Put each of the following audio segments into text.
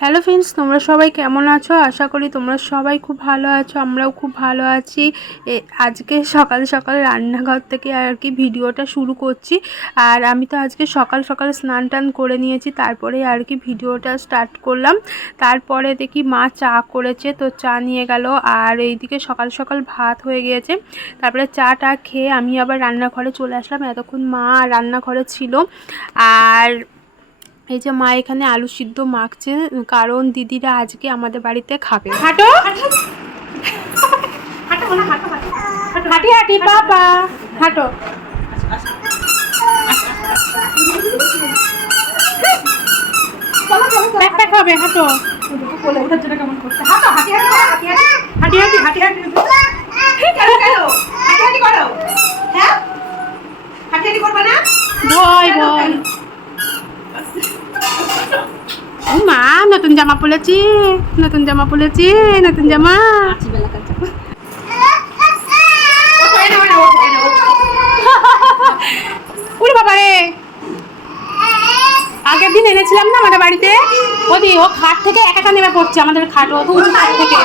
Hello friends তোমরা সবাই কেমন আছো? আশা করি তোমরা সবাই খুব ভালো আছো, আমরাও খুব ভালো আছি। আজকে সকাল সকাল রান্নাঘর থেকে আর কি ভিডিওটা শুরু করছি। আর আমি তো আজকে সকাল সকাল স্নান টান করে নিয়েছি, তারপরে আর কি ভিডিওটা স্টার্ট করলাম। তারপরে দেখি মা চা করেছে, তো চা নিয়ে গেল। আর এইদিকে সকাল সকাল ভাত হয়ে গিয়েছে। তারপরে চাটা খেয়ে আমি আবার রান্নাঘরে চলে আসলাম। এতক্ষণ মা রান্নাঘরে ছিল। আর এই যে মা এখানে আলু সিদ্ধ মাখছে কারণ দিদিরা আজকে আমাদের বাড়িতে খাবে হাঁটো হাঁটি হাঁটি বাবা হাঁটো প্যাক হবে হাঁটো হাঁটি হাঁটি হাঁটি হাঁটি ভয় ভয় মা নতুন জামা পরেছি নতুন জামা পরেছি নতুন জামা উড়ে বাবা রে আগের দিন এনেছিলাম না আমাদের বাড়িতে ওদি ও খাট থেকে একা একা নেমে পড়ছে আমাদের খাট ও তো উঁচু খাট থেকে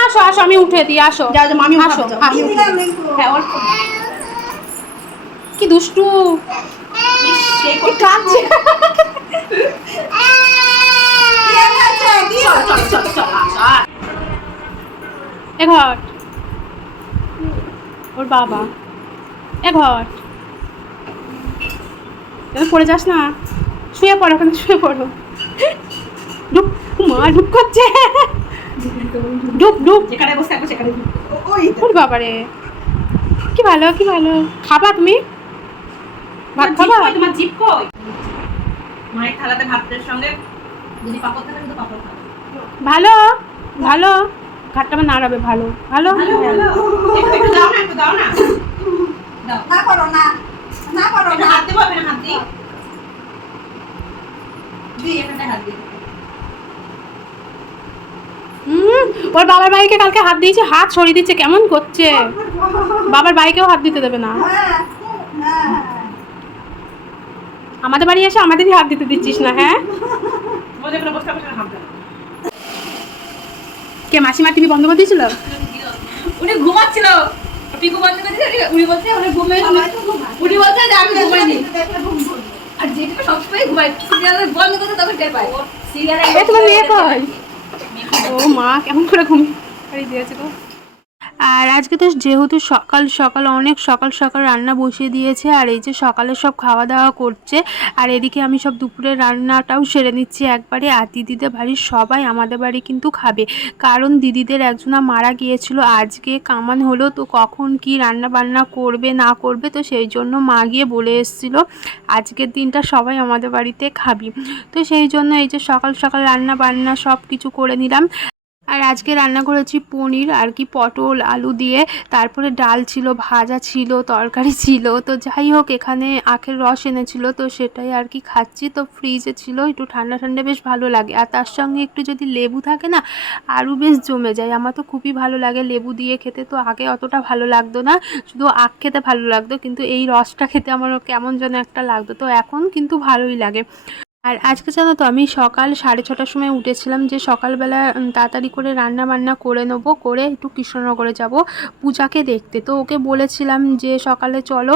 আসো আসো আমি উঠে দিই আসো আসো আসো হ্যাঁ কি দুষ্টু কাঁদছে? এ ঘর। ওর বাবা। এ পড়ে যাস না? শুয়ে পড়ো ওখানে শুয়ে পড়ো। ডুব মা ডুব করছে ডুব ডুব। যেখানে বসে সেখানে ওই ওর বাবা রে কি ভালো কি ভালো। খাবা তুমি? ভাত খাবা? তোমার জিপ কই? মায়ের থালাতে ভাতের সঙ্গে যদি পাপড় থাকে পাপড় খাবে। ভালো ভালো। আমার নাড়াবে ভালো। ভালো? একটু দাও না একটু দাও না। দাও। না করো না না করো না। হাত দেবো এখানে হাত এখানে হুম ওর বাবার ভাইকে কালকে হাত দিয়েছে হাত সরিয়ে দিচ্ছে কেমন করছে? বাবার ভাইকেও হাত দিতে দেবে না। হ্যাঁ। আমাদের বাড়ি এসে আমাদেরই হাত দিতে দিচ্ছিস না হ্যাঁ? কে মাসিমা টিভি বন্ধ করে দিয়েছিল? উনি ঘুমাচ্ছিল। পিকু বন্ধ করে উনি বলছে উনি উনি বলছে যে আমি ঘুমাইনি। আর যেটা সবসময় ঘুমাই সিরিয়াল বন্ধ করতে তখন টের পাই সিরিয়াল এ তোমার মেয়ে কই? ও মা কেমন করে পাড়িয়ে দিয়েছে তো। আর আজকে তো যেহেতু সকাল সকাল, অনেক সকাল সকাল রান্না বসিয়ে দিয়েছে, আর এই যে সকালে সব খাওয়া দাওয়া করছে, আর এদিকে আমি সব দুপুরের রান্নাটাও সেরে নিচ্ছি একবারে, আর দিদিদের বাড়ির সবাই আমাদের বাড়ি কিন্তু খাবে। কারণ দিদিদের একজনা মারা গিয়েছিল, আজকে কামান হলো, তো কখন কি রান্না বান্না করবে, না করবে, তো সেই জন্য মা গিয়ে বলে এসেছিল, আজকের দিনটা সবাই আমাদের বাড়িতে খাবি। তো সেই জন্য এই যে সকাল সকাল রান্না বান্না সব কিছু করে নিলাম আর আজকে রান্না করেছি পনির, আর কি পটল, আলু দিয়ে। তারপরে ডাল ছিল, ভাজা ছিল, তরকারি ছিল। তো যাই হোক, এখানে আখের রস এনেছিল, তো সেটাই আর কি খাচ্ছি। তো ফ্রিজে ছিল, একটু ঠান্ডা ঠান্ডা বেশ ভালো লাগে। আর তার সঙ্গে একটু যদি লেবু থাকে না, আরও বেশ জমে যায়। আমার তো খুবই ভালো লাগে লেবু দিয়ে খেতে, তো আগে অতটা ভালো লাগতো না। শুধু আখ খেতে ভালো লাগতো, কিন্তু এই রসটা খেতে আমার কেমন যেন একটা লাগতো। তো এখন কিন্তু ভালোই লাগে। আর আজকে জানো তো, আমি সকাল সাড়ে ছটার সময় উঠেছিলাম যে সকালবেলা তাড়াতাড়ি করে রান্না বান্না করে নেব, করে একটু কৃষ্ণনগরে যাব পূজাকে দেখতে। তো ওকে বলেছিলাম যে সকালে চলো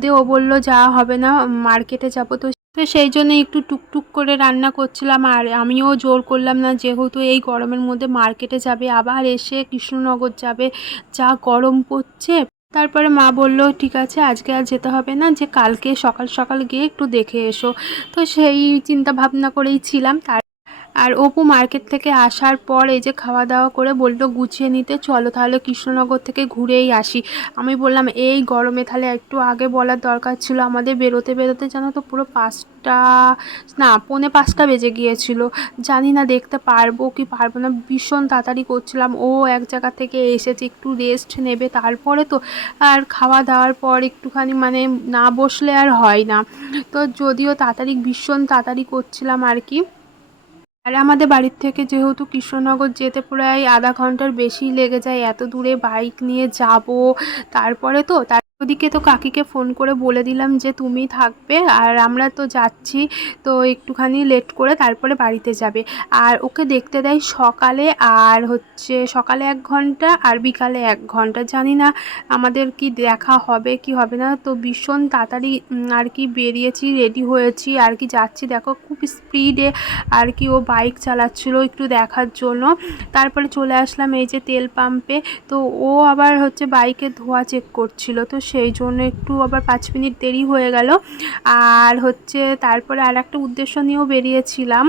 দিয়ে ও বলল যাওয়া হবে না, মার্কেটে যাব। তো তো সেই জন্য একটু টুকটুক করে রান্না করছিলাম, আর আমিও জোর করলাম না, যেহেতু এই গরমের মধ্যে মার্কেটে যাবে, আবার এসে কৃষ্ণনগর যাবে। যা গরম পড়ছে তারপরে মা বলল, ঠিক আছে, আজকে আর যেতে হবে না, যে কালকে সকাল সকাল গিয়ে একটু দেখে এসো। তো সেই চিন্তা ভাবনা করেই ছিলাম। তার আর অপু মার্কেট থেকে আসার পর এই যে খাওয়া দাওয়া করে বলল, গুছিয়ে নিতে চলো, তাহলে কৃষ্ণনগর থেকে ঘুরেই আসি। আমি বললাম, এই গরমে তাহলে একটু আগে বলার দরকার ছিল, আমাদের বেরোতে বেরোতে জানো তো পুরো পাঁচটা, না, পৌনে পাঁচটা বেজে গিয়েছিল। জানি না দেখতে পারব কি পারব না, ভীষণ তাড়াতাড়ি করছিলাম, ও এক জায়গা থেকে এসেছে, একটু রেস্ট নেবে তারপরে তো আর খাওয়া দাওয়ার পর একটুখানি মানে না বসলে আর হয় না। তো যদিও তাড়াতাড়ি, ভীষণ তাড়াতাড়ি করছিলাম আর কি। আর আমাদের বাড়ির থেকে যেহেতু কৃষ্ণনগর যেতে প্রায় আধা ঘণ্টার বেশি লেগে যায়, এত দূরে বাইক নিয়ে যাব, তারপরে তো তার ওদিকে তো কাকিকে ফোন করে বলে দিলাম যে তুমি থাকবে আর আমরা তো যাচ্ছি, তো একটুখানি লেট করে তারপরে বাড়িতে যাবে। আর ওকে দেখতে দেয় সকালে আর হচ্ছে সকালে এক ঘণ্টা আর বিকালে এক ঘণ্টা। জানি না আমাদের কি দেখা হবে, কি হবে না, তো ভীষণ তাড়াতাড়ি আর কি বেরিয়েছি রেডি হয়েছি, আর কি যাচ্ছি। দেখো খুব স্পিডে আর কি ও বাইক চালাচ্ছিল একটু দেখার জন্য। তারপরে চলে আসলাম এই যে তেল পাম্পে তো ও আবার হচ্ছে বাইকে ধোয়া চেক করছিল। তো সেই জন্য একটু আবার পাঁচ মিনিট দেরি হয়ে গেল। আর হচ্ছে তারপরে আর একটা উদ্দেশ্য নিয়েও বেরিয়েছিলাম।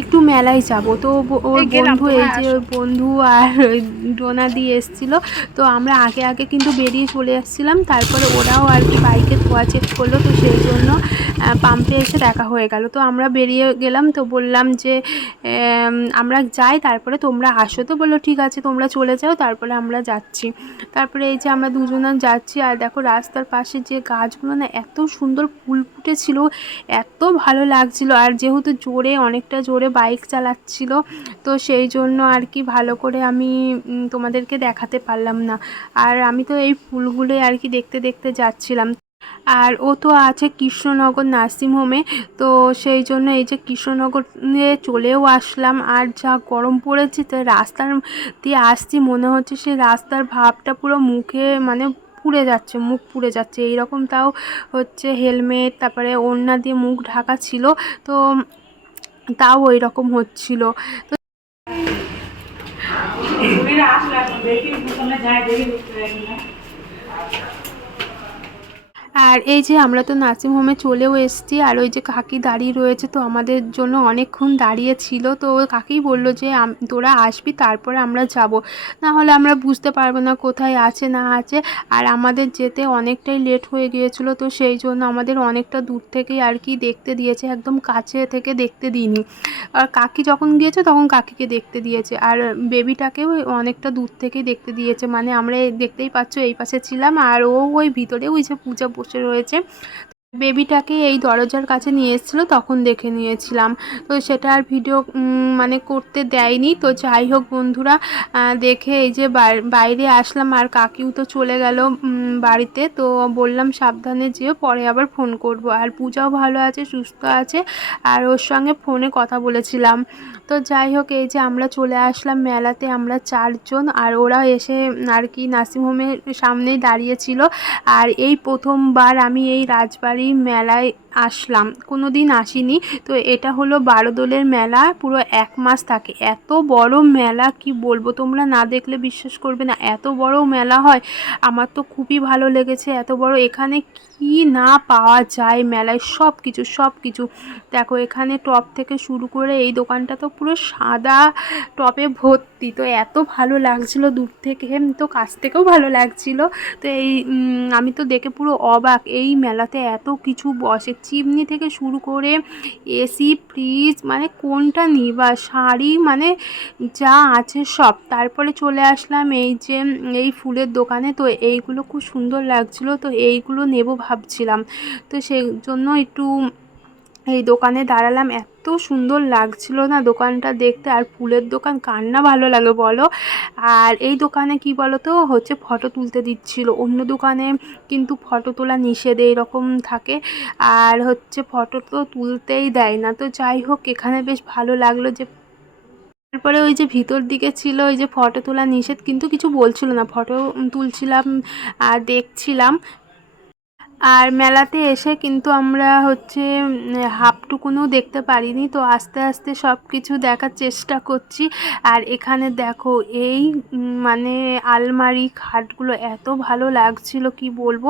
একটু মেলায় যাব। তো ওর বন্ধু এই যে বন্ধু আর ওই ডোনা দিয়ে এসছিল। তো আমরা আগে আগে কিন্তু বেরিয়ে চলে আসছিলাম। তারপরে ওরাও আর কি বাইকে ধোয়া চেক করল। তো সেই জন্য পাম্পে এসে দেখা হয়ে গেল। তো আমরা বেরিয়ে গেলাম, তো বললাম যে আমরা যাই, তারপরে তোমরা আসো। তো বলল, ঠিক আছে, তোমরা চলে যাও, তারপরে আমরা যাচ্ছি। তারপরে এই যে আমরা দুজনে যাচ্ছি, আর দেখো রাস্তার পাশে যে গাছগুলো না এত সুন্দর ফুল ফুটেছিল, এত ভালো লাগছিল। আর যেহেতু জোরে, অনেকটা জোরে বাইক চালাচ্ছিল, তো সেই জন্য আর কি ভালো করে আমি তোমাদেরকে দেখাতে পারলাম না। আর আমি তো এই ফুলগুলোই আর কি দেখতে দেখতে যাচ্ছিলাম। আর ও তো আছে কৃষ্ণনগর নার্সিংহোমে, তো সেই জন্য এই যে কৃষ্ণনগরে চলেও আসলাম। আর যা গরম পড়েছে, তো রাস্তার দিয়ে আসছি, মনে হচ্ছে সেই রাস্তার ভাবটা পুরো মুখে মানে পুড়ে যাচ্ছে, মুখ পুড়ে যাচ্ছে। এইরকম তাও হচ্ছে হেলমেট, তারপরে ওড়না দিয়ে মুখ ঢাকা ছিল, তো তাও ওই রকম হচ্ছিল। তো আর এই যে আমরা তো নার্সিংহোমে চলেও এসেছি, আর ওই যে কাকি দাঁড়িয়ে রয়েছে তো আমাদের জন্য অনেকক্ষণ দাঁড়িয়ে ছিল, তো কাকিই বলল যে তোরা আসবি, তারপরে আমরা যাব। না হলে আমরা বুঝতে পারব না কোথায় আছে, না আছে। আর আমাদের যেতে অনেকটাই লেট হয়ে গিয়েছিল, তো সেই জন্য আমাদের অনেকটা দূর থেকেই আর কি দেখতে দিয়েছে, একদম কাছে থেকে দেখতে দিইনি। আর কাকি যখন গিয়েছে, তখন কাকিকে দেখতে দিয়েছে, আর বেবিটাকেও অনেকটা দূর থেকেই দেখতে দিয়েছে মানে আমরা দেখতেই পাচ্ছ, এই পাশে ছিলাম, আর ও ওই ভিতরে ওই যে পূজা বসে রয়েছে। বেবিটাকে এই দরজার কাছে নিয়ে এসেছিল, তখন দেখে নিয়েছিলাম। তো সেটা আর ভিডিও মানে করতে দেয়নি। তো যাই হোক বন্ধুরা দেখে এই যে বাইরে আসলাম আর কাকিও তো চলে গেল বাড়িতে। তো বললাম, সাবধানে যেও, পরে আবার ফোন করব। আর পূজাও ভালো আছে, সুস্থ আছে। আর ওর সঙ্গে ফোনে কথা বলেছিলাম। তো যাই হোক, এই যে আমরা চলে আসলাম মেলাতে, আমরা চারজন। আর ওরা এসে আর কি নার্সিংহোমের সামনেই দাঁড়িয়েছিল আর এই প্রথমবার আমি এই রাজবাড়ি মেলায় আসলাম। কোনো দিন আসিনি। তো এটা হলো বারোদোলের মেলা, পুরো এক মাস থাকে। এত বড় মেলা, কি বলব? তোমরা না দেখলে বিশ্বাস করবে না। এত বড় মেলা হয়। আমার তো খুবই ভালো লেগেছে। এত বড় এখানে কি না পাওয়া যায় মেলায়? সব কিছু সব কিছু দেখো, এখানে টপ থেকে শুরু করে এই দোকানটা তো পুরো সাদা টপে ভর্তি তো এত ভালো লাগছিল দূর থেকে। তো কাছ থেকেও ভালো লাগছিল। তো এই আমি তো দেখে পুরো অবাক। এই মেলাতে এত কিছু বসে। চিমনি থেকে শুরু করে এসি, ফ্রিজ মানে কোনটা নিবা? শাড়ি মানে যা আছে সব। তারপরে চলে আসলাম এই যে এই ফুলের দোকানে। তো এইগুলো খুব সুন্দর লাগছিল। তো এইগুলো নেব ভাবছিলাম। তো সেই জন্য একটু এই দোকানে দাঁড়ালাম, এত সুন্দর লাগছিল না দোকানটা দেখতে। আর ফুলের দোকান, কার না ভালো লাগে বলো? আর এই দোকানে কি বলো তো হচ্ছে ফটো তুলতে দিচ্ছিল। অন্য দোকানে কিন্তু ফটো তোলা নিষেধ এইরকম থাকে। আর হচ্ছে ফটো তো তুলতেই দেয় না। তো যাই হোক, এখানে বেশ ভালো লাগল যে তারপরে ওই যে ভিতর দিকে ছিল, ওই যে ফটো তোলা নিষেধ, কিন্তু কিছু বলছিল না। ফটো তুলছিলাম, আর দেখছিলাম। আর মেলাতে এসে কিন্তু আমরা হচ্ছে হাফটুকুনও দেখতে পারিনি। তো আস্তে আস্তে সব কিছু দেখার চেষ্টা করছি। আর এখানে দেখো, এই মানে আলমারি খাটগুলো এত ভালো লাগছিল, কি বলব?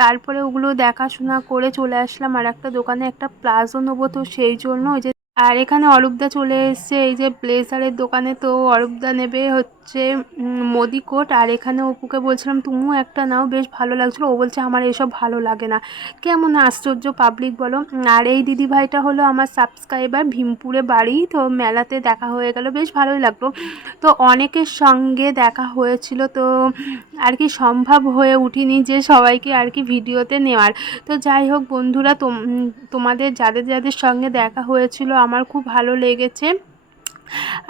তারপরে ওগুলো দেখাশোনা করে চলে আসলাম। আর একটা দোকানে একটা প্লাজো নেব তো সেই জন্য ওই যে আর এখানে অরূপদা চলে এসেছে, এই যে ব্লেজারের দোকানে। তো অরূপদা নেবে হচ্ছে মোদি কোট। আর এখানে অপুকে বলছিলাম তুমিও একটা নাও, বেশ ভালো লাগছিল। ও বলছে, আমার এসব ভালো লাগে না। কেমন আশ্চর্য পাবলিক বলো। আর এই দিদিভাইটা হলো আমার সাবস্ক্রাইবার ভীমপুরে বাড়ি। তো মেলাতে দেখা হয়ে গেল, বেশ ভালোই লাগল। তো অনেকের সঙ্গে দেখা হয়েছিল, তো আর কি সম্ভব হয়ে উঠিনি যে সবাইকে আর কি ভিডিওতে নেওয়ার। তো যাই হোক বন্ধুরা, তোম- তোমাদের, যাদের যাদের সঙ্গে দেখা হয়েছিল আমার খুব ভালো লেগেছে।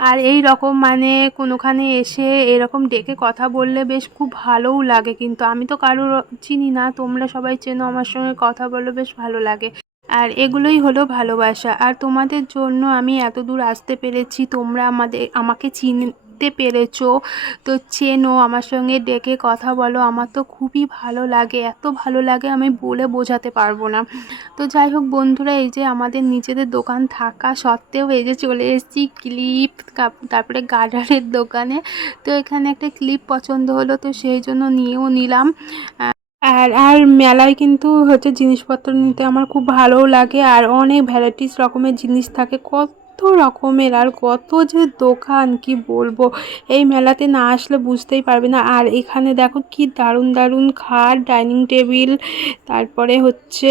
আর এই রকম মানে কোনোখানে এসে এরকম ডেকে কথা বললে বেশ খুব ভালোও লাগে। কিন্তু আমি তো কারোর চিনি না, তোমরা সবাই চেনো, আমার সঙ্গে কথা বললে বেশ ভালো লাগে। আর এগুলোই হলো ভালোবাসা। আর তোমাদের জন্য আমি এত দূর আসতে পেরেছি, তোমরা আমাদের, আমাকে চিনতে পেরেছ? তো চেনো, আমার সঙ্গে ডেকে কথা বলো, আমার তো খুবই ভালো লাগে, এত ভালো লাগে আমি বলে বোঝাতে পারব না। তো যাই হোক বন্ধুরা, এই যে আমাদের নিজেদের দোকান থাকা সত্ত্বেও এই যে চলে এসেছি ক্লিপ তারপরে গার্ডারের দোকানে। তো এখানে একটা ক্লিপ পছন্দ হলো, তো সেই জন্য নিয়েও নিলাম। আর আর মেলায় কিন্তু হচ্ছে জিনিসপত্র নিতে আমার খুব ভালোও লাগে, আর অনেক ভ্যারাইটিস রকমের জিনিস থাকে, কত রকমের আর কত যে দোকান, কি বলব? এই মেলাতে না আসলে বুঝতেই পারবে না। আর এখানে দেখো কি দারুণ দারুণ খাট, ডাইনিং টেবিল, তারপরে হচ্ছে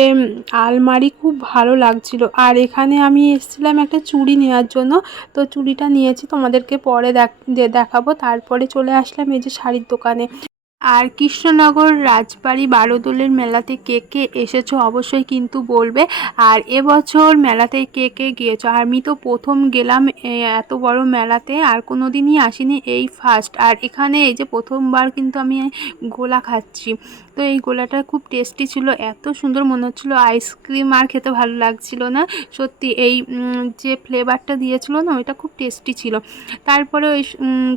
আলমারি খুব ভালো লাগছিল। আর এখানে আমি এসেছিলাম একটা চুড়ি নেওয়ার জন্য। তো চুড়িটা নিয়েছি, তোমাদেরকে পরে দেখাবো। তারপরে চলে আসলাম এই যে শাড়ির দোকানে। আর কৃষ্ণনগর রাজবাড়ি বারোদোলের মেলাতে কে কে এসেছ অবশ্যই কিন্তু বলবে। আর এবছর মেলাতে কে কে গিয়েছো? আর আমি তো প্রথম গেলাম এত বড় মেলাতে, আর কোনো দিনই আসিনি এই ফার্স্ট আর এখানে এই যে প্রথমবার কিন্তু আমি গোলা খাচ্ছি। তো এই গোলাটা খুব টেস্টি ছিল, এত সুন্দর মনে হচ্ছিল আইসক্রিম আর খেতে ভালো লাগছিল না। সত্যি এই যে ফ্লেভারটা দিয়েছিল না, ওইটা খুব টেস্টি ছিল। তারপরে ওই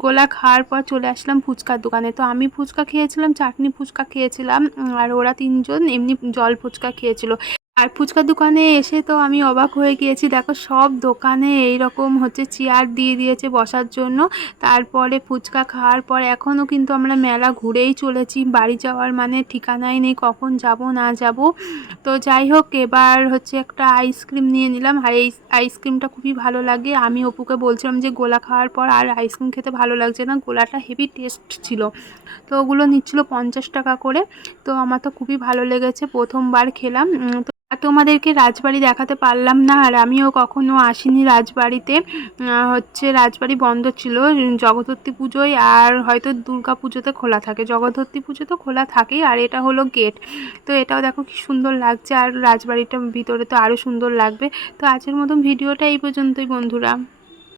গোলা খাওয়ার পর চলে আসলাম ফুচকার দোকানে। তো আমি ফুচকা খেয়েছিলাম চাটনি ফুচকা খেয়েছিলাম আর ওরা তিনজন এমনি জল ফুচকা খেয়েছিল। আর ফুচকার দোকানে এসে তো আমি অবাক হয়ে গিয়েছি। দেখো, সব দোকানে এই রকম হচ্ছে চেয়ার দিয়ে দিয়েছে বসার জন্য। তারপরে ফুচকা খাওয়ার পর এখনও কিন্তু আমরা মেলা ঘুরেই চলেছি। বাড়ি যাওয়ার মানে ঠিকানাই নেই, কখন যাব, না যাব। তো যাই হোক, এবার হচ্ছে একটা আইসক্রিম নিয়ে নিলাম। আর এই আইসক্রিমটা খুবই ভালো লাগে। আমি অপুকে বলছিলাম যে, গোলা খাওয়ার পর আর আইসক্রিম খেতে ভালো লাগছে না। গোলাটা হেভি টেস্ট ছিল। তো ওগুলো নিচ্ছিল পঞ্চাশ টাকা করে। তো আমার তো খুবই ভালো লেগেছে। প্রথমবার খেলাম। তো তোমাদেরকে রাজবাড়ি দেখাতে পারলাম না, আর আমিও কখনো আসিনি রাজবাড়িতে। হচ্ছে রাজবাড়ি বন্ধ ছিল জগদ্ধত্রী পুজোয়, আর হয়তো দুর্গা পুজোতে খোলা থাকে। জগদ্ধত্রী পুজো তো খোলা থাকেই, আর এটা হলো গেট তো এটাও দেখো কি সুন্দর লাগছে, আর রাজবাড়িটা ভিতরে তো আরও সুন্দর লাগবে। তো আজের মতন ভিডিওটা এই পর্যন্তই বন্ধুরা।